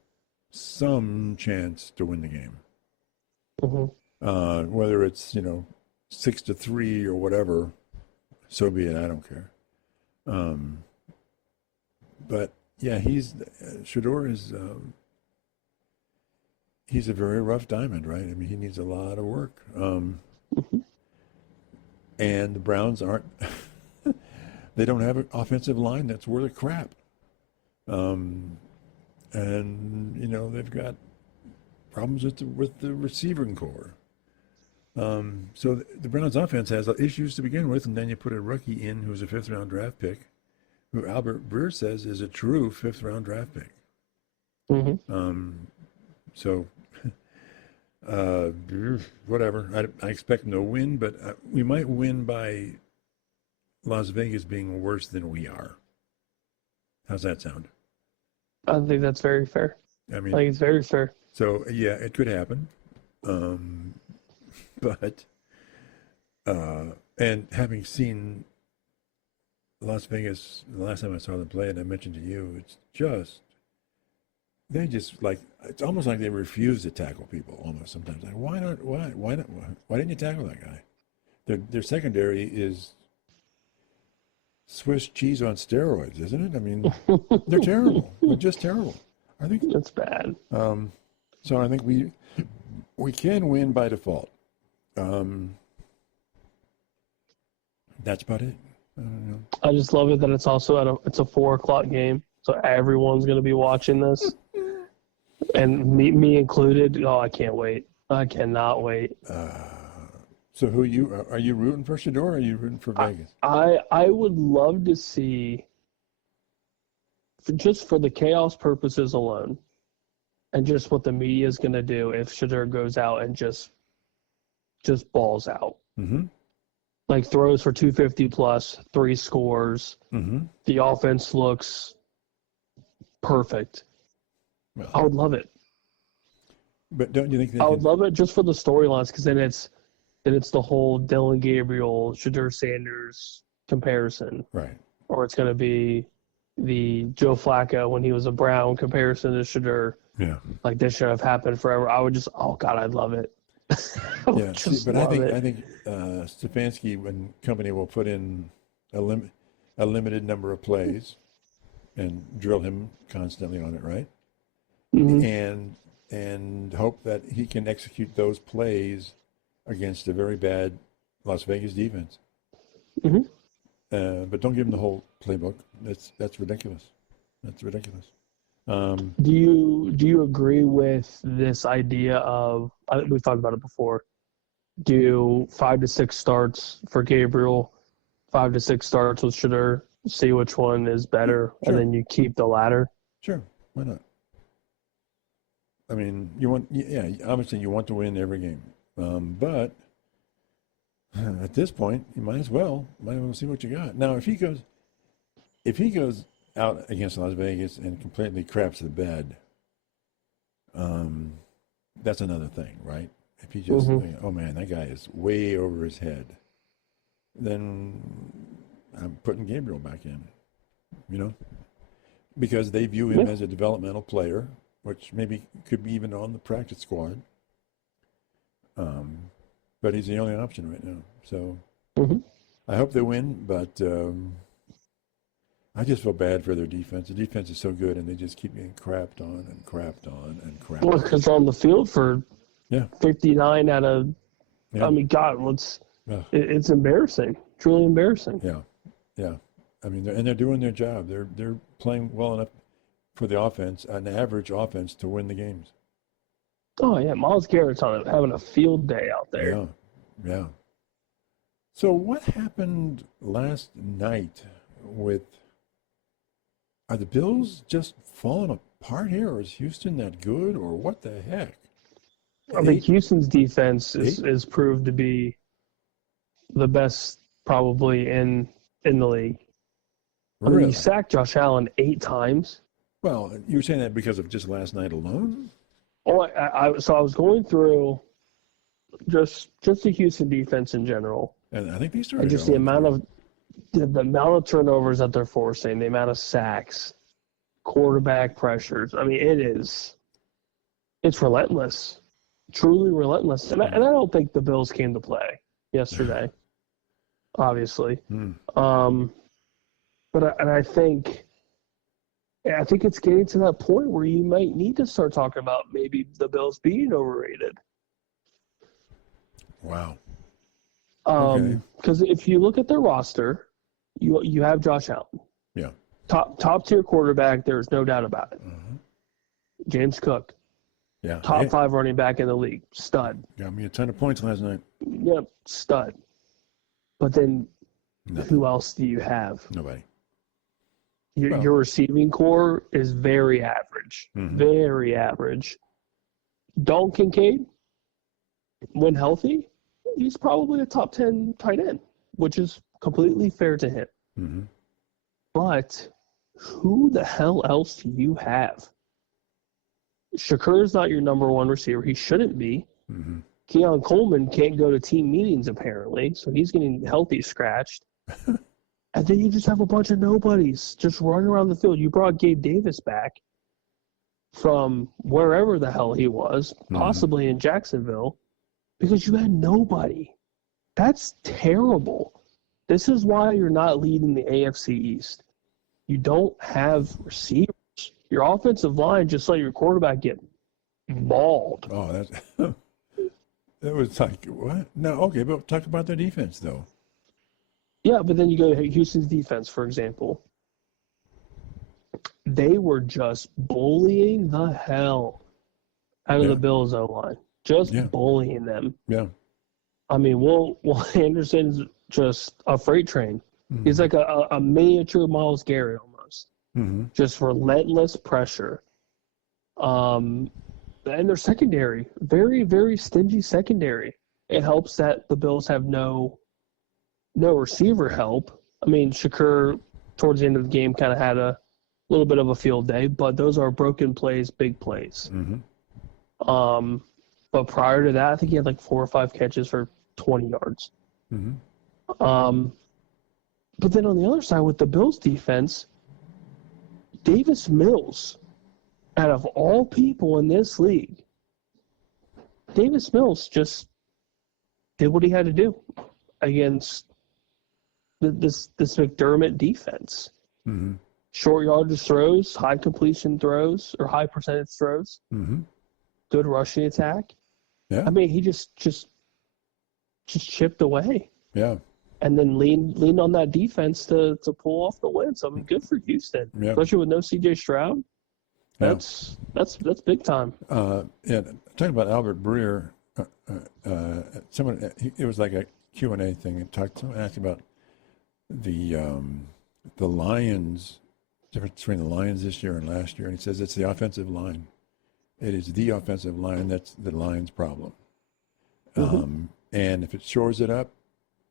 chance to win the game. Whether it's 6-3 or whatever, so be it. I don't care. But yeah, Shedeur is. He's a very rough diamond, right? I mean, he needs a lot of work. And the Browns aren't They don't have an offensive line that's worth a crap. And, you know, they've got problems with the receiving core. So the Browns offense has issues to begin with, and then you put a rookie in who's a fifth-round draft pick, who Albert Breer says is a true fifth-round draft pick. So, whatever. I expect no win, but we might win by Las Vegas being worse than we are. How's that sound? I think that's very fair. I mean, I think it's very fair. So, yeah, it could happen. But, and having seen Las Vegas the last time I saw them play, and I mentioned to you, it's almost like they refuse to tackle people almost sometimes. Like, why not? Why didn't you tackle that guy? Their secondary is Swiss cheese on steroids, isn't it? I mean, they're terrible. They're just terrible. I think that's bad. So I think we can win by default. That's about it. I don't know. I just love it that it's also it's a 4:00 game, so everyone's going to be watching this, and me included. Oh, I can't wait! I cannot wait. So are you rooting for Shador or are you rooting for Vegas? I would love to see, just for the chaos purposes alone, and just what the media is going to do if Shador goes out and just balls out. Mm-hmm. Like throws for 250 plus, 3 scores. Mm-hmm. The offense looks perfect. Well, I would love it. But don't you think I would love it just for the storylines, because then it's the whole Dylan Gabriel, Shador Sanders comparison. Right. Or it's going to be the Joe Flacco when he was a Brown comparison to Shador. Yeah. Like, this should have happened forever. I would just, oh God, I'd love it. Yeah, I think Stefanski and company will put in a limited number of plays and drill him constantly on it, right? Mm-hmm. And hope that he can execute those plays against a very bad Las Vegas defense. Mm-hmm. But don't give him the whole playbook. That's ridiculous. That's ridiculous. Do you agree with this idea of, we've talked about it before, do 5 to 6 starts for Gabriel, 5 to 6 starts with Shador, see which one is better, Sure. and then you keep the latter? Sure, why not? I mean, obviously you want to win every game, but at this point, you might as well see what you got. Now, if he goes out against Las Vegas and completely craps the bed, that's another thing, right? If he just, oh man, that guy is way over his head, then I'm putting Gabriel back in, because they view him as a developmental player, which maybe could be even on the practice squad. But he's the only option right now. So I hope they win, but I just feel bad for their defense. The defense is so good, and they just keep getting crapped on and crapped on and crapped on. Well, because they're on the field for 59 out of, I mean, God, it's embarrassing. Truly embarrassing. Yeah. I mean, they're doing their job. They're playing well enough for the offense, an average offense, to win the games. Oh, yeah. Myles Garrett's having a field day out there. Yeah. So what happened last night are the Bills just falling apart here, or is Houston that good, or what the heck? I think Houston's defense is proved to be the best probably in the league. Really? I mean, you sacked Josh Allen 8 times. Well, you were saying that because of just last night alone? Oh, so I was going through just the Houston defense in general. And I think they started. And just the amount of turnovers that they're forcing, the amount of sacks, quarterback pressures. I mean, it's relentless, truly relentless. And I don't think the Bills came to play yesterday, obviously. But I think it's getting to that point where you might need to start talking about maybe the Bills being overrated. Wow. Because if you look at their roster, You have Josh Allen. Yeah. Top tier quarterback, there's no doubt about it. James Cook, Yeah. top 5 running back in the league, stud. Got me a ton of points last night. Yep, stud. But then Nothing. who else do you have? Nobody. Your receiving core is very average. Very average. Dalton Kincaid, when healthy, he's probably a top 10 tight end, which is completely fair to him. But who the hell else do you have? Shakur's not your number 1 receiver. He shouldn't be. Keon Coleman can't go to team meetings, apparently, so he's getting healthy scratched. And then you just have a bunch of nobodies just running around the field. You brought Gabe Davis back from wherever the hell he was, possibly in Jacksonville, because you had nobody. That's terrible. This is why you're not leading the AFC East. You don't have receivers. Your offensive line just let your quarterback get mauled. Oh, that was like, what? No, okay, but talk about their defense, though. Yeah, but then you go to Houston's defense, for example. They were just bullying the hell out of the Bills' O-line. Just bullying them. Yeah. I mean, Will Anderson's just a freight train. He's like a miniature Myles Garrett almost. Just relentless pressure. And their secondary, very, very stingy secondary. It helps that the Bills have no receiver help. I mean, Shakur, towards the end of the game, kind of had a little bit of a field day, but those are broken plays, big plays. But prior to that, I think he had like 4 or 5 catches for 20 yards. But then on the other side, with the Bills' defense, Davis Mills, out of all people in this league, Davis Mills just did what he had to do against this McDermott defense. Short yardage throws, high completion throws, or high percentage throws. Good rushing attack. Yeah. I mean, he just chipped away. Yeah. And then leaned on that defense to pull off the win. So I mean, good for Houston, especially with no C.J. Stroud. That's big time. Yeah, talking about Albert Breer, it was like a Q&A thing. Someone asked about the Lions, difference between the Lions this year and last year, and he says it's the offensive line. It is the offensive line that's the Lions' problem. And if it shores it up,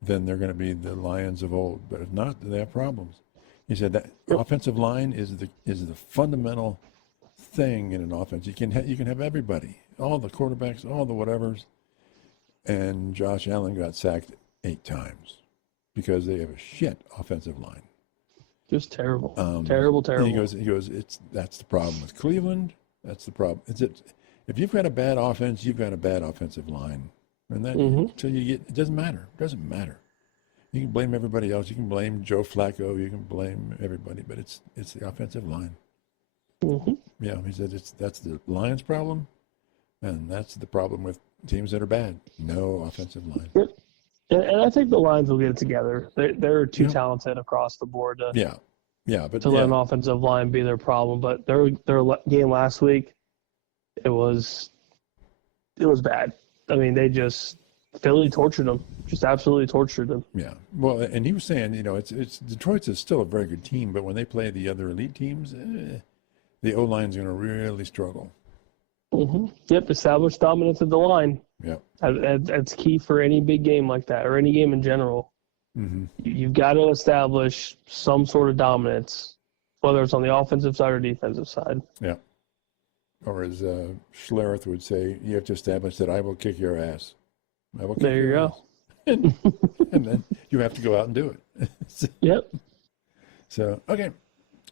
then they're going to be the Lions of old. But if not, they have problems. He said that offensive line is the fundamental thing in an offense. You can have everybody, all the quarterbacks, all the whatevers, and Josh Allen got sacked 8 times because they have a shit offensive line. Just terrible, terrible. He goes. That's the problem with Cleveland. That's the problem. If you've got a bad offense, you've got a bad offensive line, and that until you get, it doesn't matter. It doesn't matter. You can blame everybody else. You can blame Joe Flacco. You can blame everybody, but it's the offensive line. Yeah, he said that's the Lions' problem, and that's the problem with teams that are bad. No offensive line. Yep. And I think the Lions will get it together. They're too talented across the board to let an offensive line be their problem. But their game last week, it was bad. I mean, Philly tortured them, just absolutely tortured them. Yeah. Well, and he was saying, it's Detroit's is still a very good team, but when they play the other elite teams, the O-line's going to really struggle. Yep, establish dominance of the line. Yep. That's key for any big game like that, or any game in general. You've got to establish some sort of dominance, whether it's on the offensive side or defensive side. Yeah. Or as Schlereth would say, you have to establish that I will kick your ass. I will kick there you your go. Ass. And then you have to go out and do it. Yep. So, okay.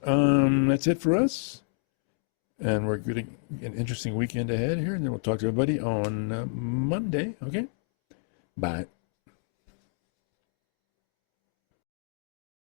That's it for us. And we're getting an interesting weekend ahead here, and then we'll talk to everybody on Monday. Okay? Bye.